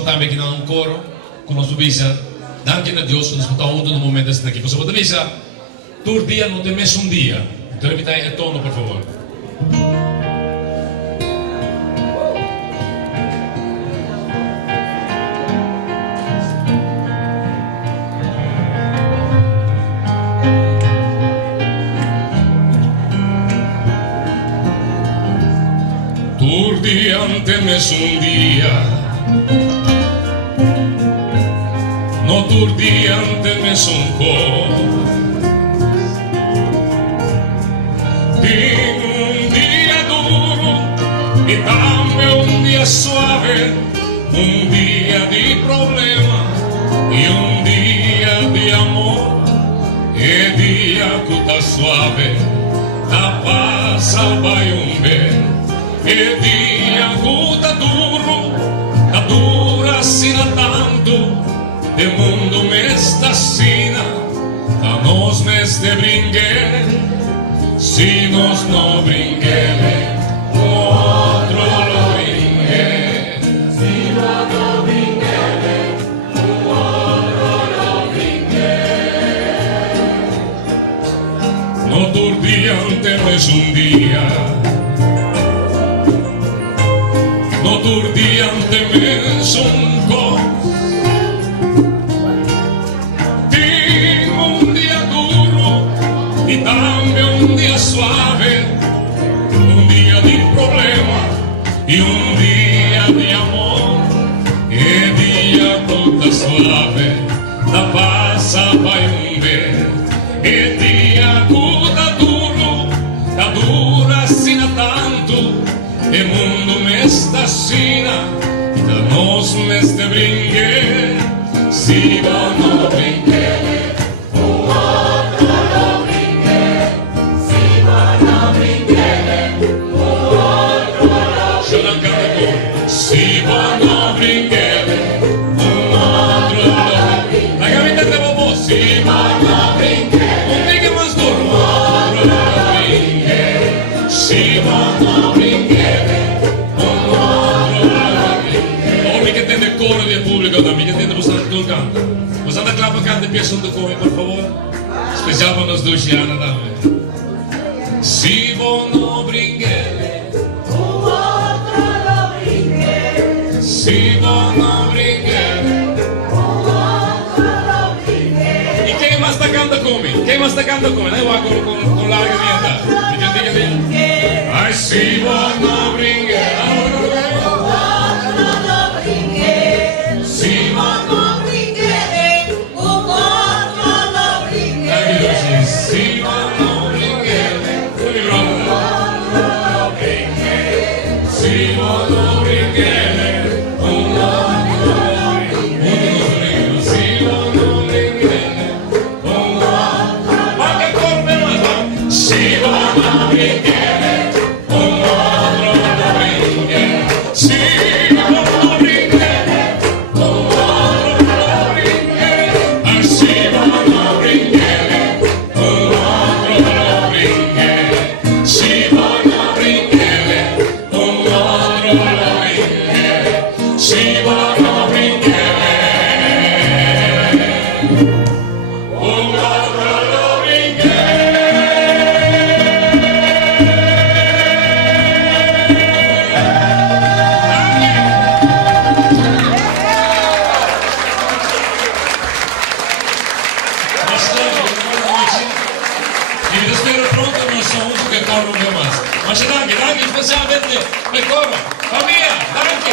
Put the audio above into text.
Também aqui num coro com nosso visa, danke a Deus, nós estamos no momento desse aqui. Você pode visa, todo dia não tem mais dia. Então repita em tono, por favor. Todo dia não tem mais dia. No turdiante un po'. Un día duro y también un día suave, un día de problema y un día de amor, e día que está suave, la pasa vai un bel, e día que está duro, la dura sino tanto. De mundo me está sina, a nos me este brinque, si nos no brinque, otro lo brinque. Si no brinque, otro lo brinque. No turdiante no es un día, no turdiante me es un co. Y también un día suave, un día de problema y un día de amor, e día toda suave, la pasa vai un ver, e día toda duro, la dura sina tanto, e mundo me está sina, da nos me este brinque, si va no brinque. También que tiene bastante todo canta. Vos anda clapa canta empieza de comer, por favor. Especial para nós dois Ana também. Si vos no brinque, o outro lo brinque. Si vos no brinque, o outro lo brinque. E quem mais está canta come? Quem mais está canta come? Não vai com larga dieta. Ai, si vos no brinque. Danke, specialmente per coro. Famiglia, danke.